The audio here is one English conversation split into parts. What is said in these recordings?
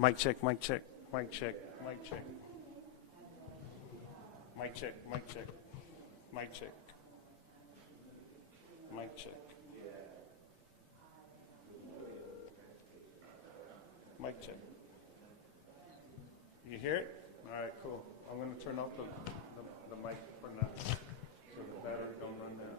Mic check, mic check, mic check, mic check. Mic check, mic check, mic check. Mic check. Mic check. You hear it? All right, cool. I'm going to turn off the mic for now so the battery don't run down.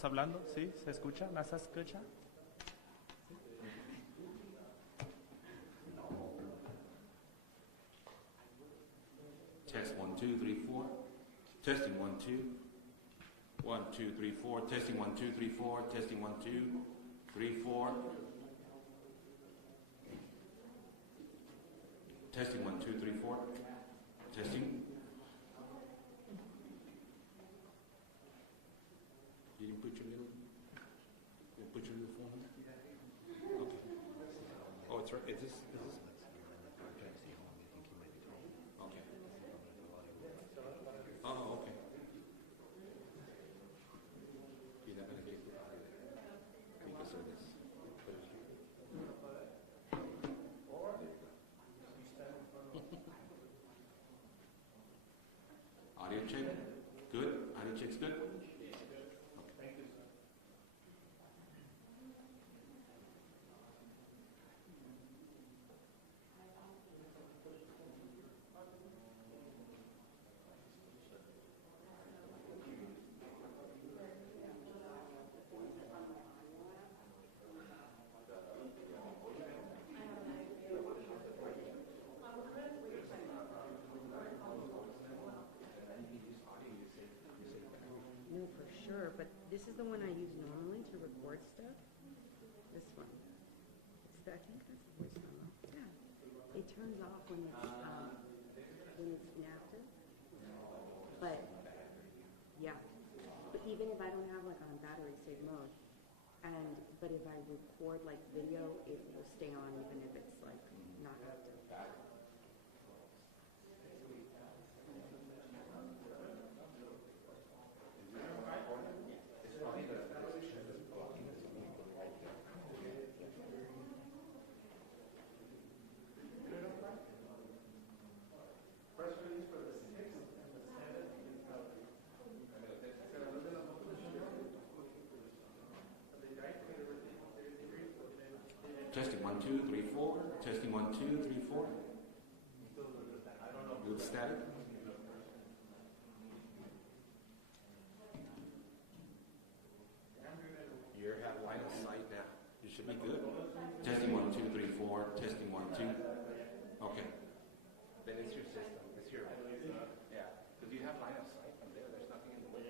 estamos hablando, ¿sí? ¿Se escucha? ¿Me se escucha? Test 1, 2, 3, 4. Testing 1, 2. 1, 2, 3, 4. Testing 1, 2, 3, 4. Testing 1, 2, 3, 4. Testing 1, 2, 3, 4. Testing. You didn't put your middle. You put your middle phone here? Okay. Oh, it's right. Is this? Okay. Oh, okay. You're not gonna get because of this. Audio check. Good. Audio check's good. No, for sure, but this is the one I use normally to record stuff. This one. I think that's the voice memo. Yeah. It turns off when it's inactive. But, yeah. But even if I don't have like on battery save mode, but if I record like video, it will stay on even if it's like not active. Testing 1, 2, 3, 4. Testing 1, 2, 3, 4. Good static. You have line of sight now. You should be good. Testing 1, 2, 3, 4. Testing 1, 2. Okay. Then it's your system. It's your yeah. Because you have line of sight from there. There's nothing in the way.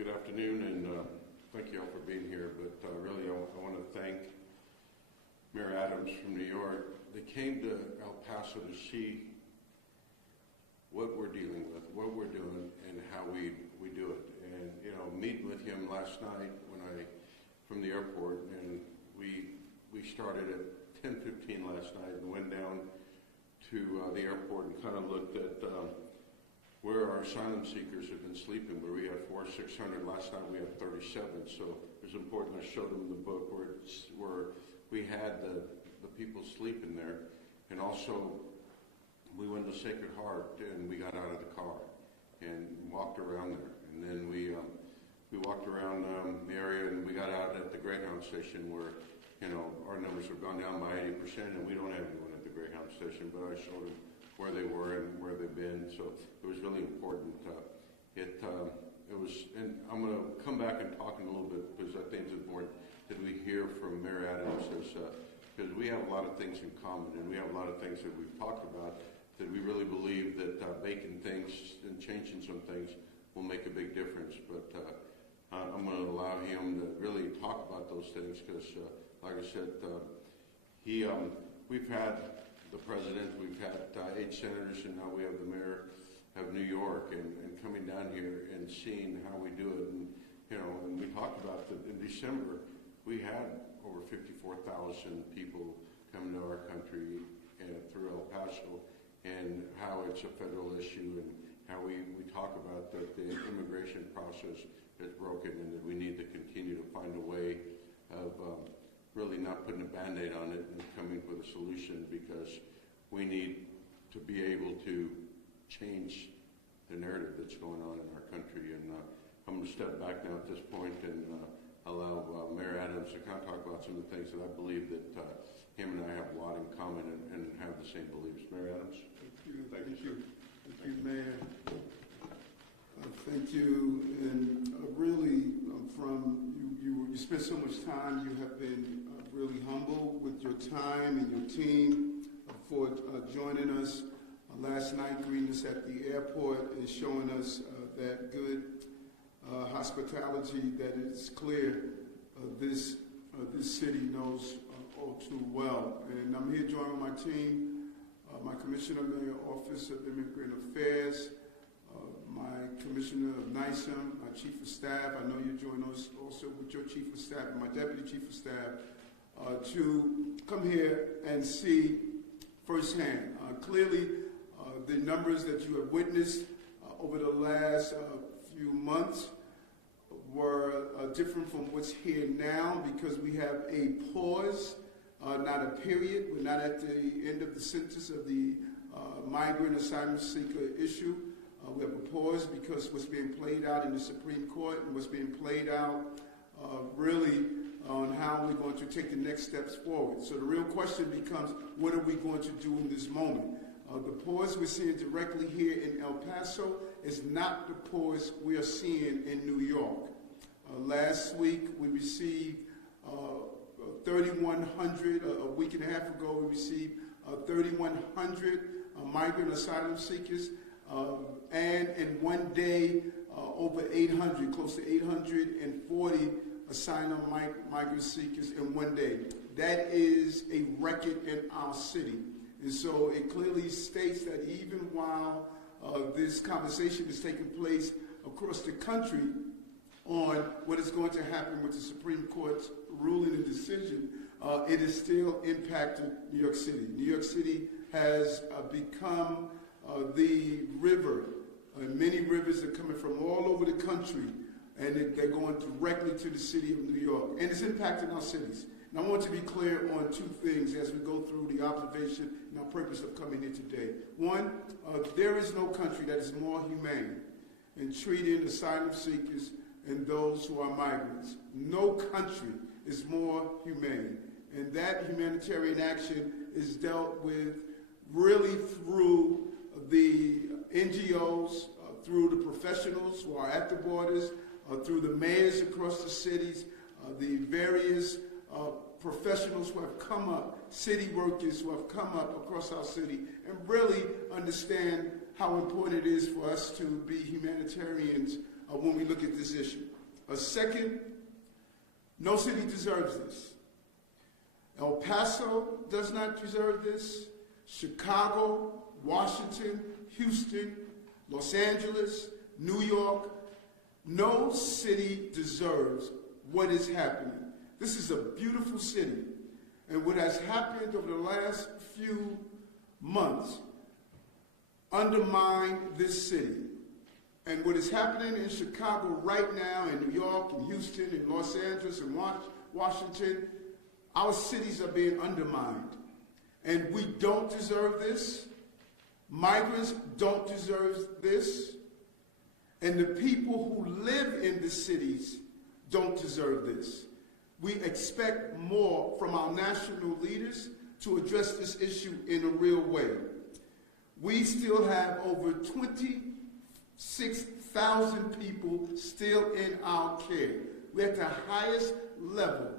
Good afternoon, and thank you all for being here. But really, I want to thank Mayor Adams from New York. They came to El Paso to see what we're dealing with, what we're doing, and how we do it. And meeting with him last night from the airport, and we started at 10:15 last night and went down to the airport and kind of looked at where our asylum seekers have been sleeping, where we had 400-600. Last night we had 37. So it was important. I showed them the book where we had the people sleeping there. And also we went to Sacred Heart and we got out of the car and walked around there. And then we walked around the area and we got out at the Greyhound station where, our numbers have gone down by 80% and we don't have anyone at the Greyhound station, but I showed them where they were and where they've been. So it was really important. It was, and I'm going to come back and talk in a little bit because I think it's important that we hear from Mayor Adams because we have a lot of things in common and we have a lot of things that we've talked about that we really believe that making things and changing some things will make a big difference. But I'm going to allow him to really talk about those things because, like I said, we've had the president, we've had 8 senators, and now we have the mayor of New York, and coming down here and seeing how we do it. And and we talked about that in December, we had over 54,000 people coming to our country through El Paso, and how it's a federal issue, and how we talk about that the immigration process is broken, and that we need to continue to find a way of really not putting a Band-Aid on it and coming with a solution, because we need to be able to change the narrative that's going on in our country. And I'm going to step back now at this point and allow Mayor Adams to kind of talk about some of the things that I believe that him and I have a lot in common and have the same beliefs. Mayor Adams? Thank you, Mayor. Thank you, and really, from you spent so much time. You have been really humble with your time and your team for joining us last night, greeting us at the airport, and showing us that good hospitality that is clear this city knows all too well. And I'm here joining my team, my Commissioner of the Office of Immigrant Affairs, my Commissioner of NISM, my Chief of Staff. I know you join us also with your Chief of Staff and my Deputy Chief of Staff to come here and see firsthand. Clearly, the numbers that you have witnessed over the last few months were different from what's here now, because we have a pause, not a period. We're not at the end of the sentence of the migrant asylum seeker issue. We have a pause because what's being played out in the Supreme Court and what's being played out really on how we're going to take the next steps forward. So the real question becomes, what are we going to do in this moment? The pause we're seeing directly here in El Paso is not the pause we are seeing in New York. Last week we received 3,100, a week and a half ago we received 3,100 migrant asylum seekers, and in one day over 800, close to 840 asylum migrant seekers in one day. That is a record in our city. And so it clearly states that even while this conversation is taking place across the country on what is going to happen with the Supreme Court's ruling and decision, it is still impacting New York City. New York City has become the river. Many rivers are coming from all over the country, and they're going directly to the city of New York. And it's impacting our cities. And I want to be clear on 2 things as we go through the observation and our purpose of coming here today. One, there is no country that is more humane in treating asylum seekers and those who are migrants. No country is more humane. And that humanitarian action is dealt with really through the NGOs, through the professionals who are at the borders, through the mayors across the cities, the various professionals who have come up, city workers who have come up across our city, and really understand how important it is for us to be humanitarians when we look at this issue. Second, no city deserves this. El Paso does not deserve this. Chicago, Washington, Houston, Los Angeles, New York. No city deserves what is happening. This is a beautiful city. And what has happened over the last few months undermined this city. And what is happening in Chicago right now, in New York, in Houston, in Los Angeles, and Washington, our cities are being undermined. And we don't deserve this. Migrants don't deserve this. And the people who live in the cities don't deserve this. We expect more from our national leaders to address this issue in a real way. We still have over 26,000 people still in our care. We're at the highest level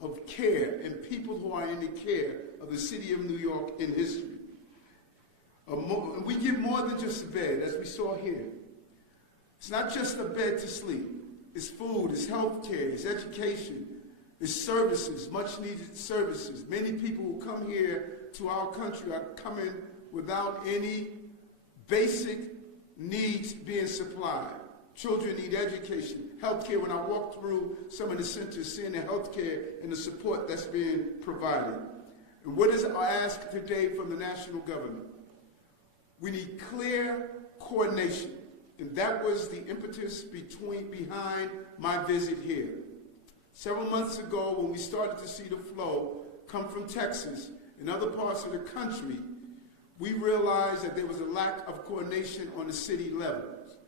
of care and people who are in the care of the city of New York in history. We give more than just a bed, as we saw here. It's not just a bed to sleep. It's food, it's health care, it's education, it's services, much needed services. Many people who come here to our country are coming without any basic needs being supplied. Children need education, health care. When I walk through some of the centers, seeing the health care and the support that's being provided. And what is our ask today from the national government? We need clear coordination. And that was the impetus behind my visit here. Several months ago, when we started to see the flow come from Texas and other parts of the country, we realized that there was a lack of coordination on the city levels.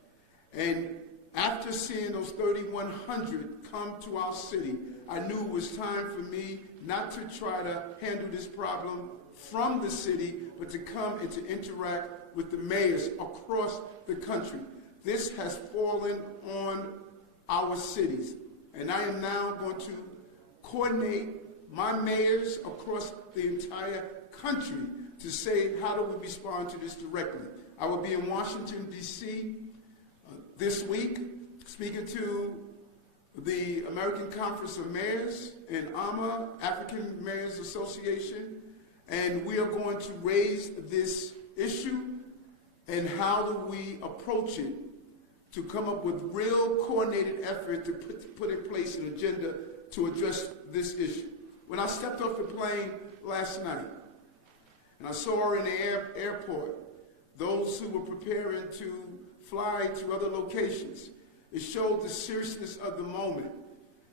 And after seeing those 3,100 come to our city, I knew it was time for me not to try to handle this problem from the city, but to come and to interact with the mayors across the country. This has fallen on our cities. And I am now going to coordinate my mayors across the entire country to say, how do we respond to this directly? I will be in Washington, D.C. This week, speaking to the American Conference of Mayors and AMA, African Mayors Association, and we are going to raise this issue and how do we approach it to come up with real coordinated effort to put in place an agenda to address this issue. When I stepped off the plane last night and I saw her in the airport, those who were preparing to fly to other locations, it showed the seriousness of the moment,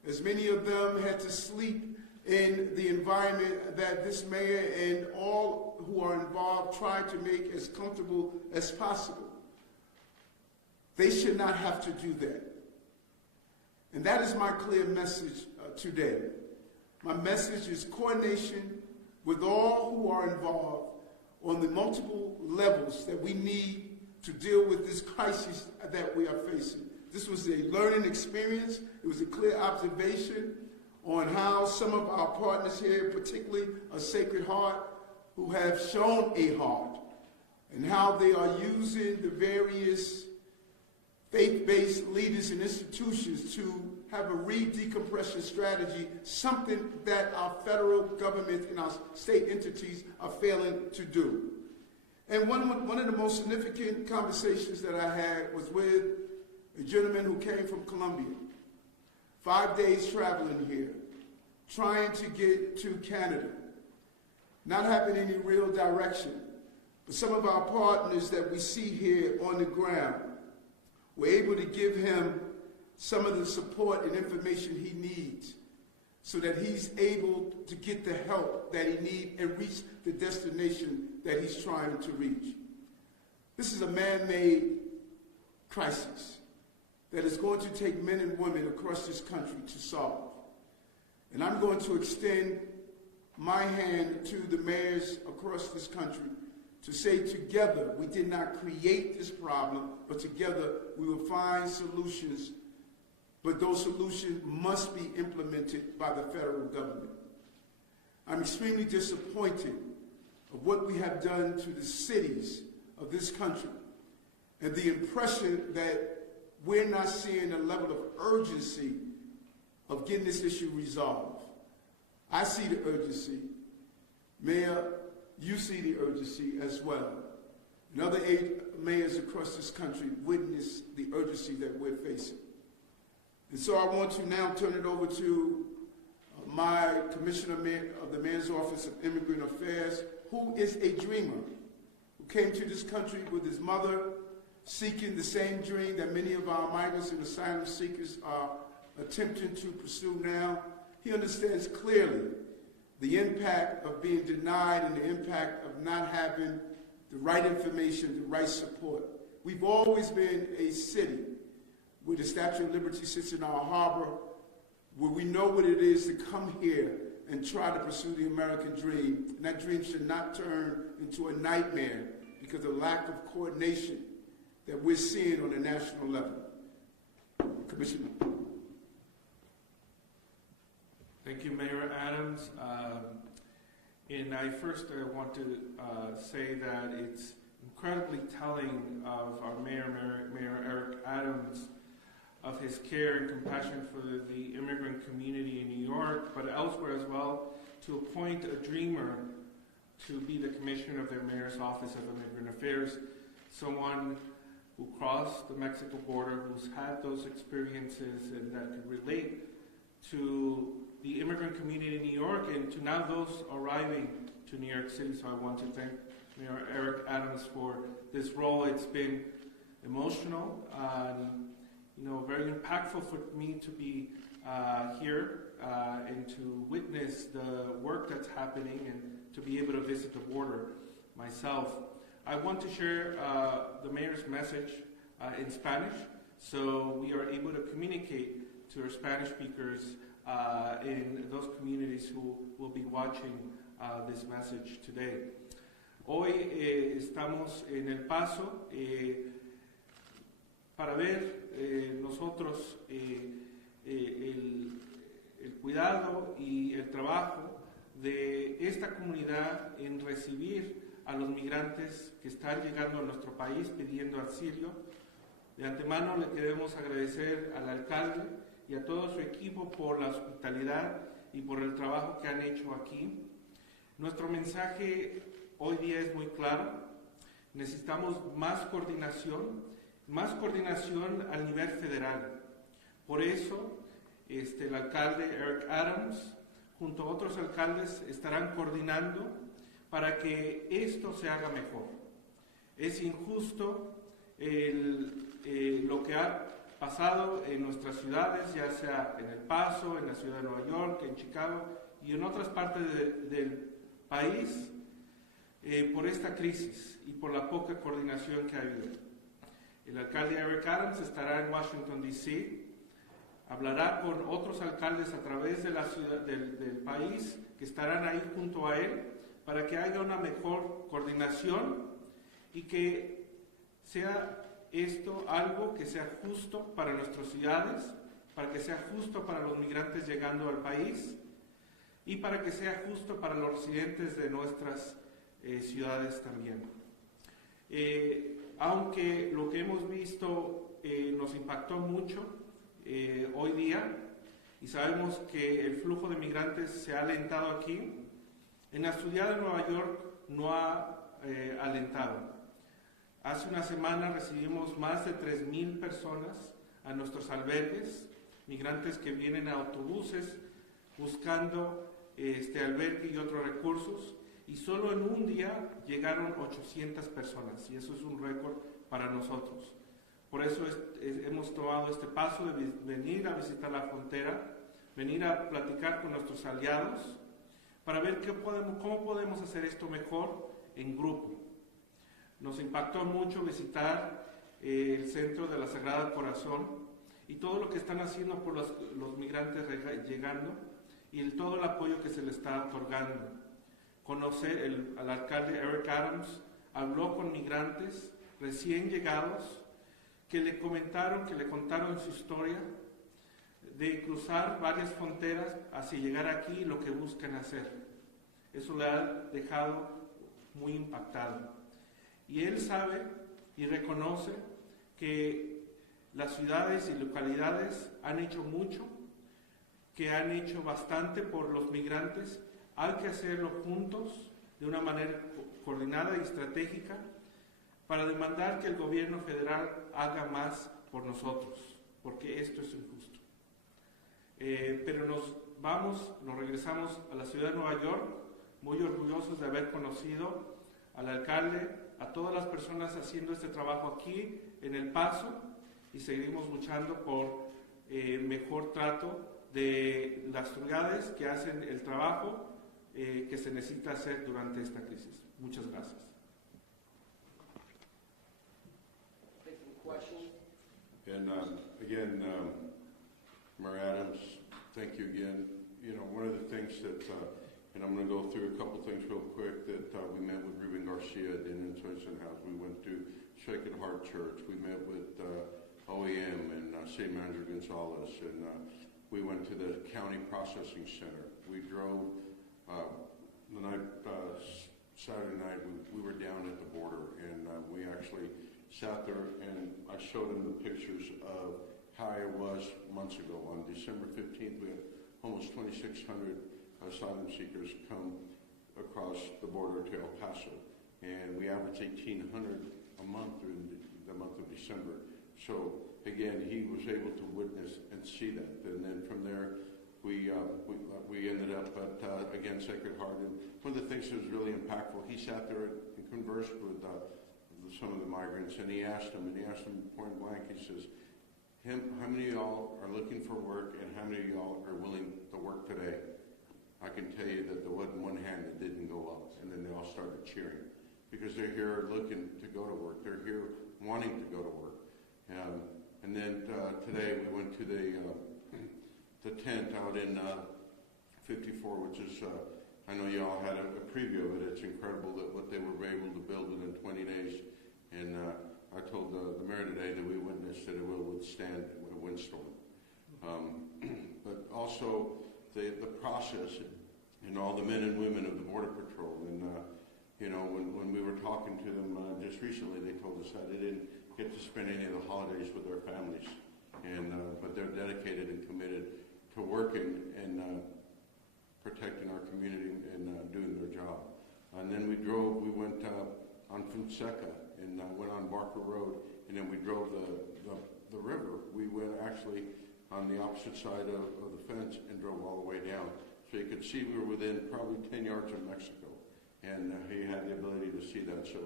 as many of them had to sleep in the environment that this mayor and all who are involved tried to make as comfortable as possible. They should not have to do that. And that is my clear message today. My message is coordination with all who are involved on the multiple levels that we need to deal with this crisis that we are facing. This was a learning experience. It was a clear observation on how some of our partners here, particularly a Sacred Heart, who have shown a heart, and how they are using the various faith-based leaders and institutions to have a re-decompression strategy, something that our federal government and our state entities are failing to do. And one of the most significant conversations that I had was with a gentleman who came from Colombia, 5 days traveling here, trying to get to Canada, not having any real direction. But some of our partners that we see here on the ground were able to give him some of the support and information he needs so that he's able to get the help that he needs and reach the destination that he's trying to reach. This is a man-made crisis that is going to take men and women across this country to solve. And I'm going to extend my hand to the mayors across this country to say together we did not create this problem, but together we will find solutions, but those solutions must be implemented by the federal government. I'm extremely disappointed of what we have done to the cities of this country and the impression that we're not seeing a level of urgency of getting this issue resolved. I see the urgency. Mayor, you see the urgency as well. And other mayors across this country witness the urgency that we're facing. And so I want to now turn it over to my Commissioner of the Mayor's Office of Immigrant Affairs, who is a dreamer, who came to this country with his mother, seeking the same dream that many of our migrants and asylum seekers are attempting to pursue now. He understands clearly the impact of being denied and the impact of not having the right information, the right support. We've always been a city where the Statue of Liberty sits in our harbor, where we know what it is to come here and try to pursue the American dream. And that dream should not turn into a nightmare because of the lack of coordination that we're seeing on a national level. Commissioner. Thank you, Mayor Adams. And I first want to say that it's incredibly telling of our Mayor Eric Adams, of his care and compassion for the immigrant community in New York, but elsewhere as well, to appoint a dreamer to be the commissioner of their Mayor's Office of Immigrant Affairs, someone who crossed the Mexico border, who's had those experiences and that can relate to the immigrant community in New York and to now those arriving to New York City. So I want to thank Mayor Eric Adams for this role. It's been emotional, very impactful for me to be here and to witness the work that's happening and to be able to visit the border myself. I want to share the mayor's message in Spanish, so we are able to communicate to our Spanish speakers in those communities who will be watching this message today. Hoy estamos en El Paso para ver nosotros el cuidado y el trabajo de esta comunidad en recibir a los migrantes que están llegando a nuestro país pidiendo asilo. De antemano le queremos agradecer al alcalde y a todo su equipo por la hospitalidad y por el trabajo que han hecho aquí. Nuestro mensaje hoy día es muy claro. Necesitamos más coordinación al nivel federal. Por eso, el alcalde Eric Adams, junto a otros alcaldes, estarán coordinando para que esto se haga mejor. Es injusto lo que ha pasado en nuestras ciudades, ya sea en El Paso, en la ciudad de Nueva York, en Chicago y en otras partes del país, por esta crisis y por la poca coordinación que ha habido. El alcalde Eric Adams estará en Washington, D.C., hablará con otros alcaldes a través de la ciudad, del país que estarán ahí junto a él para que haya una mejor coordinación y que sea esto algo que sea justo para nuestras ciudades, para que sea justo para los migrantes llegando al país y para que sea justo para los residentes de nuestras ciudades también. Aunque lo que hemos visto nos impactó mucho hoy día y sabemos que el flujo de migrantes se ha alentado aquí, en la ciudad de Nueva York no ha alentado. Hace una semana recibimos más de 3,000 personas a nuestros albergues, migrantes que vienen a autobuses buscando albergue y otros recursos, y solo en un día llegaron 800 personas, y eso es un récord para nosotros. Por eso hemos tomado este paso de venir a visitar la frontera, venir a platicar con nuestros aliados, para ver cómo podemos hacer esto mejor en grupo. Nos impactó mucho visitar el centro de la Sagrada Corazón y todo lo que están haciendo por los migrantes llegando y todo el apoyo que se les está otorgando. Al alcalde Eric Adams habló con migrantes recién llegados que le contaron su historia de cruzar varias fronteras hacia llegar aquí y lo que buscan hacer. Eso le ha dejado muy impactado. Y él sabe y reconoce que las ciudades y localidades han hecho mucho, que han hecho bastante por los migrantes. Hay que hacerlo juntos, de una manera coordinada y estratégica, para demandar que el gobierno federal haga más por nosotros, porque esto es injusto. Pero nos regresamos a la ciudad de Nueva York, muy orgullosos de haber conocido al alcalde, a todas las personas haciendo este trabajo aquí en El Paso, y seguimos luchando por mejor trato de las ciudades que hacen el trabajo que se necesita hacer durante esta crisis. Muchas gracias. And again, Mayor Adams, thank you again. You know, one of the things that, and I'm going to go through a couple things real quick, that we met with Ruben Garcia at the Insurrection House. We went to Sacred Heart Church. We met with OEM and St. Andrew Gonzalez, and we went to the County Processing Center. We drove the night, Saturday night, we were down at the border, and we actually sat there, and I showed them the pictures of how it was months ago. On December 15th, we had almost 2,600 asylum seekers come across the border to El Paso, and we averaged 1,800 a month during the month of December. So again, he was able to witness and see that, and then from there, we ended up at again Sacred Heart. And one of the things that was really impactful, he sat there and conversed with some of the migrants, and he asked them point blank. He says, "How many of y'all are looking for work, and how many of y'all are willing to work today?" I can tell you that there wasn't one hand that didn't go up, and then they all started cheering because they're here looking to go to work. They're here wanting to go to work. And then today we went to the tent out in 54, which is, I know you all had a preview of it. It's incredible that what they were able to build within 20 days. And I told the mayor today that we witnessed that it will withstand a windstorm. But also the process and all the men and women of the Border Patrol. And, you know, when we were talking to them just recently, they told us that they didn't get to spend any of the holidays with their families. And but they're dedicated and committed to working and protecting our community and doing their job. And then we went on Fonseca and went on Barker Road, and then we drove the river. We went actually on the opposite side of the fence and drove all the way down. So you could see we were within probably 10 yards of Mexico, and he had the ability to see that. So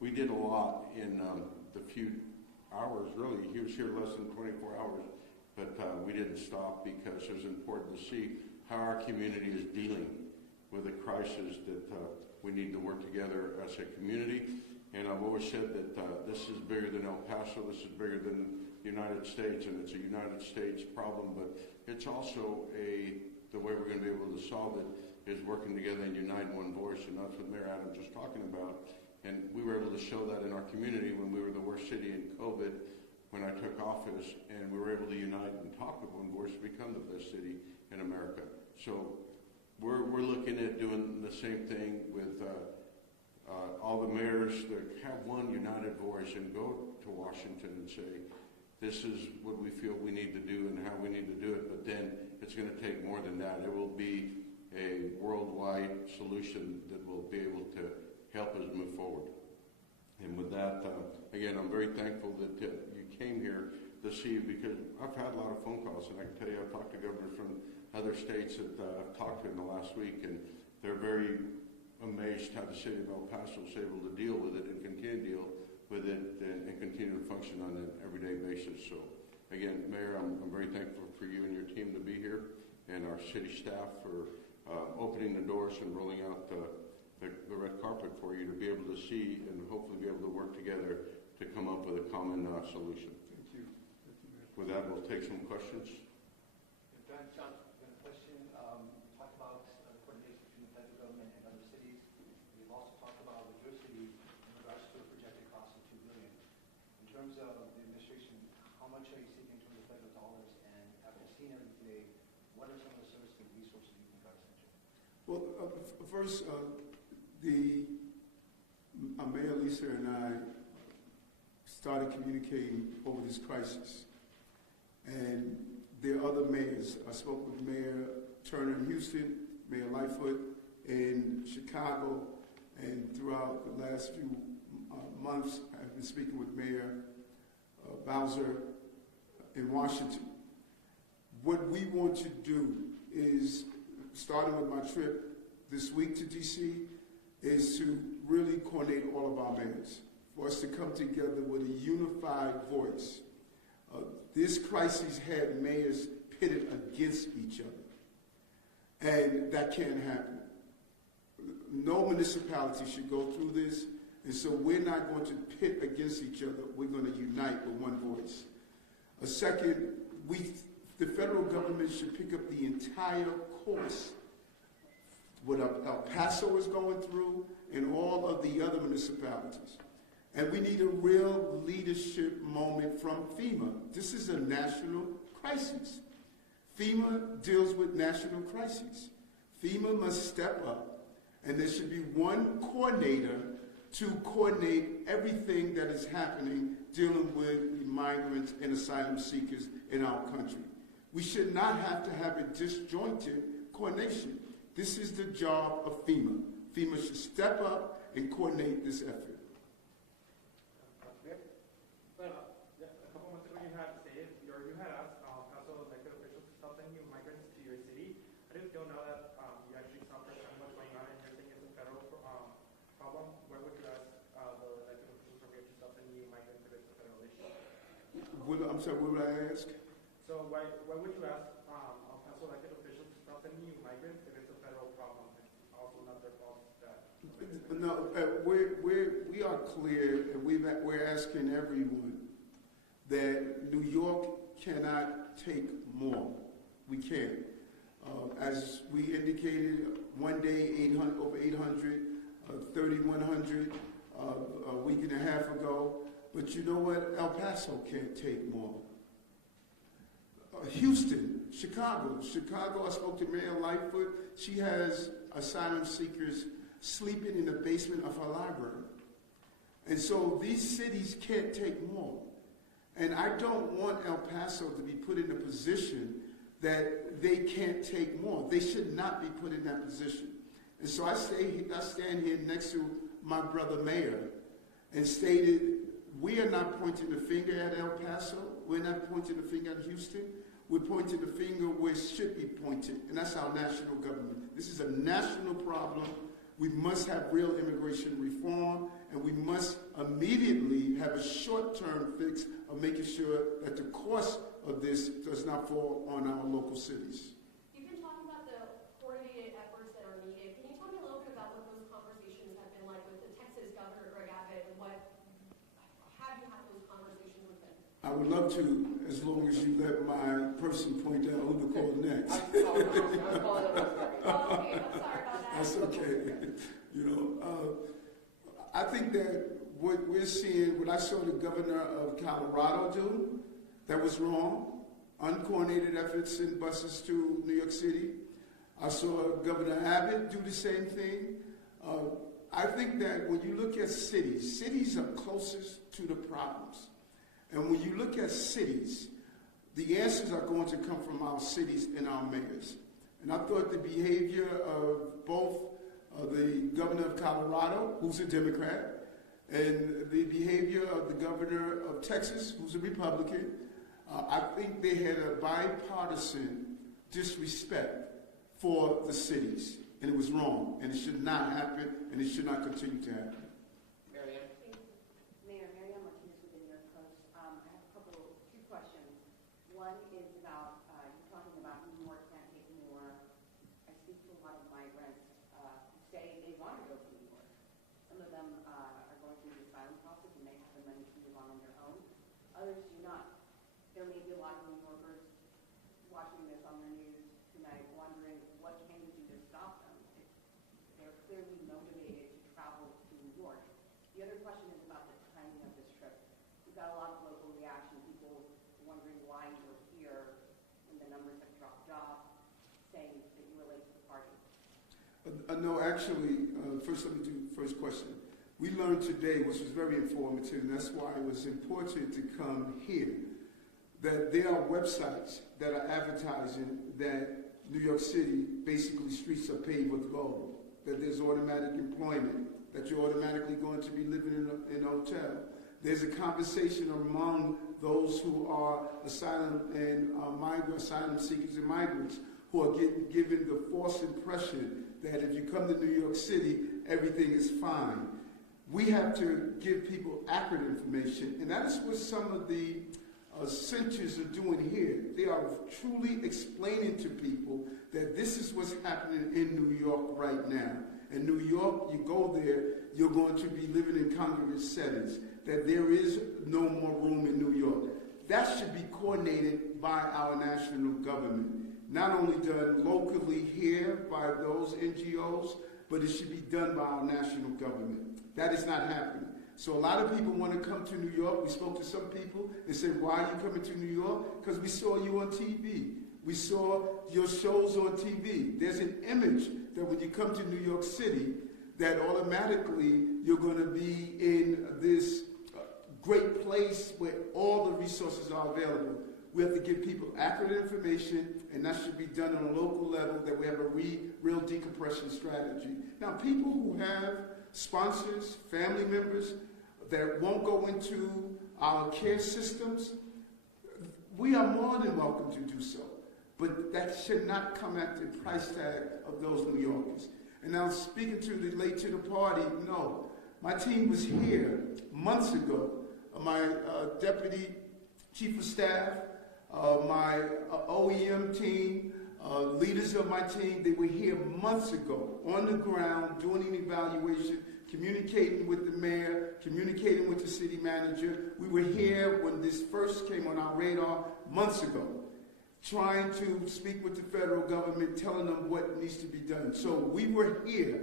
we did a lot in the few hours, really. He was here less than 24 hours, but we didn't stop because it was important to see how our community is dealing with a crisis that we need to work together as a community. And I've always said that this is bigger than El Paso, this is bigger than the United States, and it's a United States problem, but it's also the way we're going to be able to solve it is working together and unite one voice, and that's what Mayor Adams was talking about. And we were able to show that in our community when we were the worst city in COVID, when I took office, and we were able to unite and talk with one voice to become the best city in America. So we're looking at doing the same thing with all the mayors that have one united voice and go to Washington and say, this is what we feel we need to do and how we need to do it. But then it's going to take more than that. It will be a worldwide solution that will be able to help us move forward. And with that, again, I'm very thankful that you came here to see, because I've had a lot of phone calls, and I can tell you I've talked to governors from other states that I've talked to in the last week, and they're very amazed how the city of El Paso is able to deal with it and continue to deal with it and continue to function on an everyday basis. So again, Mayor, I'm very thankful for you and your team to be here, and our city staff for opening the doors and rolling out the red carpet for you to be able to see and hopefully be able to work together to come up with a common solution. Thank you. Thank you, Mayor. With that, we'll take some questions. John, a question. You talked about coordination between the federal government and other cities. We've also talked about with your city in regards to a projected cost of $2 billion. In terms of the administration, how much are you seeking in terms of federal dollars? And after seeing everything today, what are some of the services and resources you think are essential? Well, first, Mayor Lisa and I started communicating over this crisis. And there are other mayors. I spoke with Mayor Turner in Houston, Mayor Lightfoot in Chicago, and throughout the last few months, I've been speaking with Mayor Bowser in Washington. What we want to do is, starting with my trip this week to D.C., is to really coordinate all of our mayors, for us to come together with a unified voice. This crisis had mayors pitted against each other, and that can't happen. No municipality should go through this, and so we're not going to pit against each other. We're going to unite with one voice. Second, the federal government should pick up the entire course what El Paso is going through and all of the other municipalities. And we need a real leadership moment from FEMA. This is a national crisis. FEMA deals with national crises. FEMA must step up, and there should be one coordinator to coordinate everything that is happening dealing with migrants and asylum seekers in our country. We should not have to have a disjointed coordination. This is the job of FEMA. FEMA should step up and coordinate this effort. Well, a couple months ago you had stated, or you had asked Paso elected officials to stop sending new migrants to your city. I just don't know that you actually stopped understand what's going on and you're saying it's a federal problem. Why would you ask the elected officials to stop sending new migrants if it's a federal issue? I'm sorry, what would I ask? So why would you ask Paso elected officials to stop sending new migrants if it's a federal problem? It's also not their fault that. No, we are clear, and we're asking everyone that New York cannot take more. We can't. As we indicated, one day over 800, 3,100 a week and a half ago. But you know what? El Paso can't take more. Houston, Chicago, I spoke to Mayor Lightfoot. She has asylum seekers sleeping in the basement of her library. And so these cities can't take more. And I don't want El Paso to be put in a position that they can't take more. They should not be put in that position. And so I stand here next to my brother mayor and stated, we are not pointing the finger at El Paso. We're not pointing the finger at Houston. We're pointing the finger where it should be pointed, and that's our national government. This is a national problem. We must have real immigration reform, and we must immediately have a short-term fix of making sure that the cost of this does not fall on our local cities. You've been talking about the coordinated efforts that are needed. Can you tell me a little bit about what those conversations have been like with the Texas Governor Greg Abbott, and have you had those conversations with him? I would love to, as long as you let my person point out who to call next. Oh, okay, I'm sorry about that. That's okay. I think that what we're seeing, what I saw the governor of Colorado do, that was wrong. Uncoordinated efforts in buses to New York City. I saw Governor Abbott do the same thing. I think that when you look at cities are closest to the problems. And when you look at cities, the answers are going to come from our cities and our mayors. And I thought the behavior of both the governor of Colorado, who's a Democrat, and the behavior of the governor of Texas, who's a Republican, I think they had a bipartisan disrespect for the cities. And it was wrong. And it should not happen, and it should not continue to happen. Two questions. One is about, you're talking about New York can't take more. I speak to a lot of migrants who say they want to go to New York. Some of them are going through the asylum process and may have the money to move on their own. Others do not. There may be a lot of New Yorkers watching this on the news tonight wondering what can we do to stop them. They're clearly motivated to travel to New York. The other question is about the timing of this trip. We've got a lot of local reaction, people wondering why you were here when the numbers have dropped off, saying that you were late to the party. No, actually, first let me do the first question. We learned today, which was very informative, and that's why it was important to come here. that there are websites that are advertising that New York City, basically streets are paved with gold, that there's automatic employment, that you're automatically going to be living in a hotel. There's a conversation among those who are asylum seekers and migrants who are getting given the false impression that if you come to New York City, everything is fine. We have to give people accurate information, and that is what some of the centers are doing here. They are truly explaining to people that this is what's happening in New York right now. In New York, you go there, you're going to be living in congregate settings, that there is no more room in New York. That should be coordinated by our national government. Not only done locally here by those NGOs, but it should be done by our national government. That is not happening. So a lot of people want to come to New York. We spoke to some people and said, why are you coming to New York? Because we saw you on TV. We saw your shows on TV. There's an image that when you come to New York City, that automatically you're going to be in this great place where all the resources are available. We have to give people accurate information, and that should be done on a local level, that we have a real decompression strategy. Now, people who have sponsors, family members that won't go into our care systems, we are more than welcome to do so. But that should not come at the price tag of those New Yorkers. And now speaking to the late to the party, no. My team was here months ago. My deputy chief of staff, my OEM team, leaders of my team, they were here months ago on the ground doing an evaluation, communicating with the mayor, communicating with the city manager. We were here when this first came on our radar months ago, trying to speak with the federal government, telling them what needs to be done. So we were here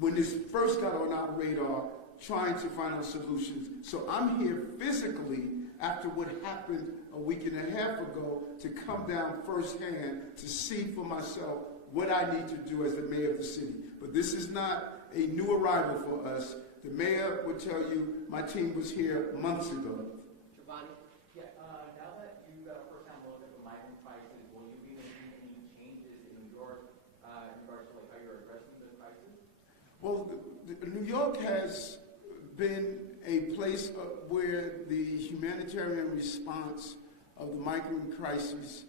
when this first got on our radar, trying to find out solutions. So I'm here physically after what happened a week and a half ago to come down firsthand to see for myself what I need to do as the mayor of the city. But this is not a new arrival for us. The mayor would tell you my team was here months ago. Giovanni? Yeah, now that you got a first-hand look at the migrant crisis, will you be making any changes in New York in regards to how you're addressing the crisis? Well, New York has been a place where the humanitarian response of the migrant crisis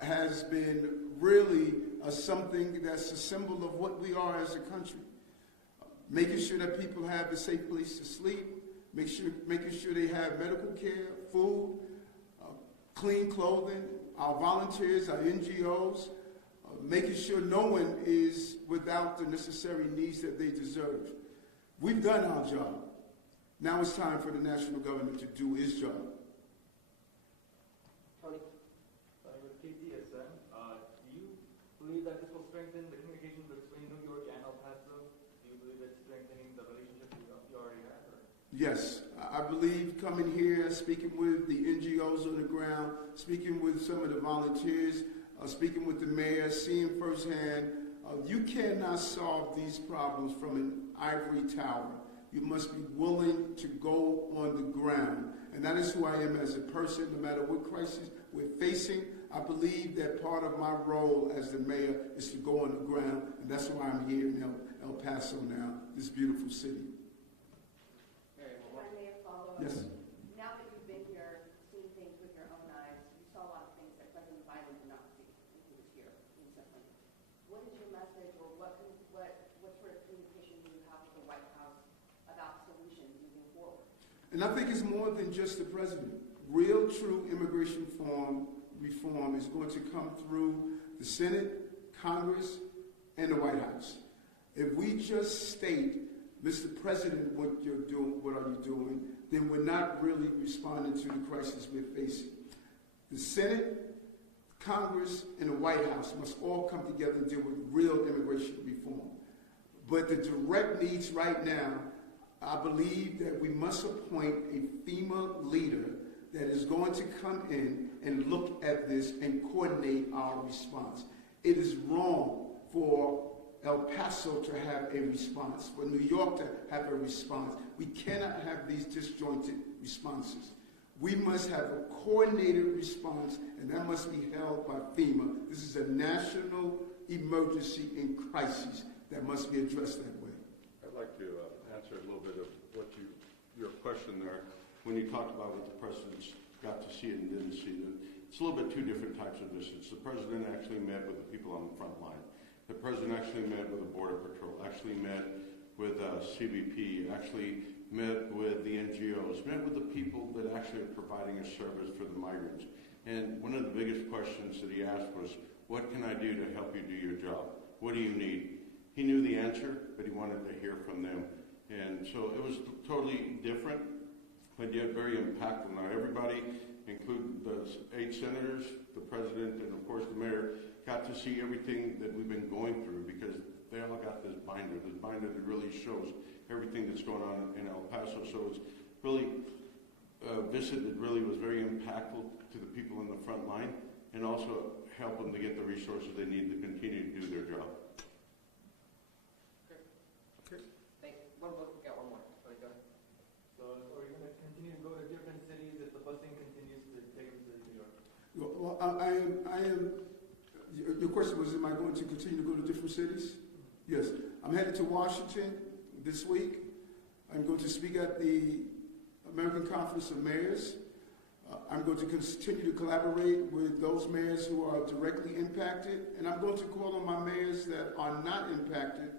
has been really something that's a symbol of what we are as a country. Making sure that people have a safe place to sleep, making sure they have medical care, food, clean clothing, our volunteers, our NGOs, making sure no one is without the necessary needs that they deserve. We've done our job. Now it's time for the national government to do its job. Tony? With KPSM, do you believe that this will strengthen the communication between New York and El Paso? Do you believe it's strengthening the relationship you already have? Or? Yes, I believe coming here, speaking with the NGOs on the ground, speaking with some of the volunteers, speaking with the mayor, seeing firsthand, you cannot solve these problems from an ivory tower. You must be willing to go on the ground. And that is who I am as a person, no matter what crisis we're facing. I believe that part of my role as the mayor is to go on the ground, and that's why I'm here in El Paso now, this beautiful city. If I may follow up. Yes. Now that you've been here, seen things with your own eyes, you saw a lot of things that President Biden did not see when he was here recently. What is your message, or what sort of communication do you have with the White House about solutions moving forward? And I think it's more than just the president. Real, true immigration reform is going to come through the Senate, Congress, and the White House. If we just state, Mr. President, what you're doing, what are you doing, then we're not really responding to the crisis we're facing. The Senate, Congress, and the White House must all come together and deal with real immigration reform. But the direct needs right now, I believe that we must appoint a FEMA leader that is going to come in and look at this and coordinate our response. It is wrong for El Paso to have a response, for New York to have a response. We cannot have these disjointed responses. We must have a coordinated response, and that must be held by FEMA. This is a national emergency in crisis that must be addressed that way. I'd like to answer a little bit of what your question there. When you talked about what the president's got to see and didn't see, it's a little bit two different types of visits. The president actually met with the people on the front line. The president actually met with the Border Patrol, actually met with CBP, actually met with the NGOs, met with the people that actually are providing a service for the migrants. And one of the biggest questions that he asked was, what can I do to help you do your job? What do you need? He knew the answer, but he wanted to hear from them. And so it was totally different, but yet very impactful. Now everybody, including the 8 senators, the president, and of course the mayor, got to see everything that we've been going through because they all got this binder that really shows everything that's going on in El Paso. So it's really a visit that really was very impactful to the people in the front line and also help them to get the resources they need to continue to do their job. Thanks. One more. Got one more. Go ahead. So are you going to continue to go to different cities if the busing continues to take them to New York? Well, I am. Your question was, am I going to continue to go to different cities? Yes. I'm headed to Washington this week. I'm going to speak at the American Conference of Mayors. I'm going to continue to collaborate with those mayors who are directly impacted, and I'm going to call on my mayors that are not impacted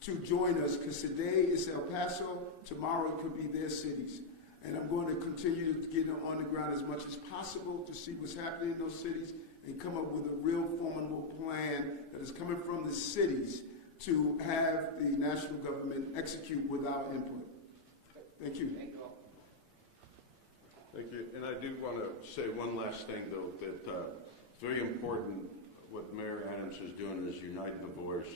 to join us, because today it's El Paso, tomorrow it could be their cities. And I'm going to continue to get on the ground as much as possible to see what's happening in those cities and come up with a real formidable plan that is coming from the cities to have the national government execute without input. Thank you. Thank you all. Thank you. And I do want to say one last thing, though, that it's very important what Mayor Adams is doing is uniting the voice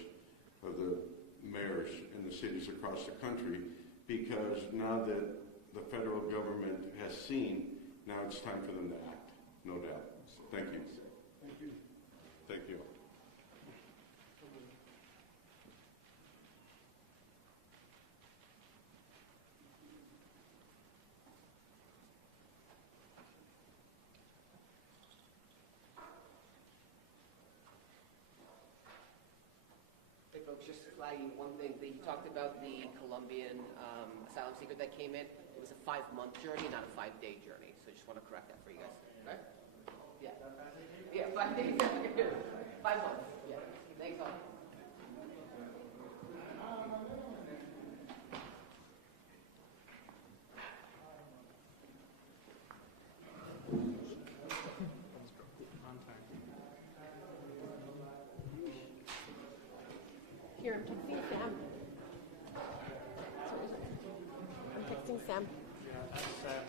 of the mayors in the cities across the country, because now that the federal government has seen, now it's time for them to act, no doubt. Thank you. Thank you. Thank you. Hey folks, just flagging one thing. He talked about the Colombian asylum seeker that came in. It was a 5-month journey, not a 5-day journey. So I just want to correct that for you guys. Right? Yeah. Yeah, 5 days. 5 months. Yeah. Thanks all. Here, I'm texting Sam. I'm texting Sam. Yeah, that's sad.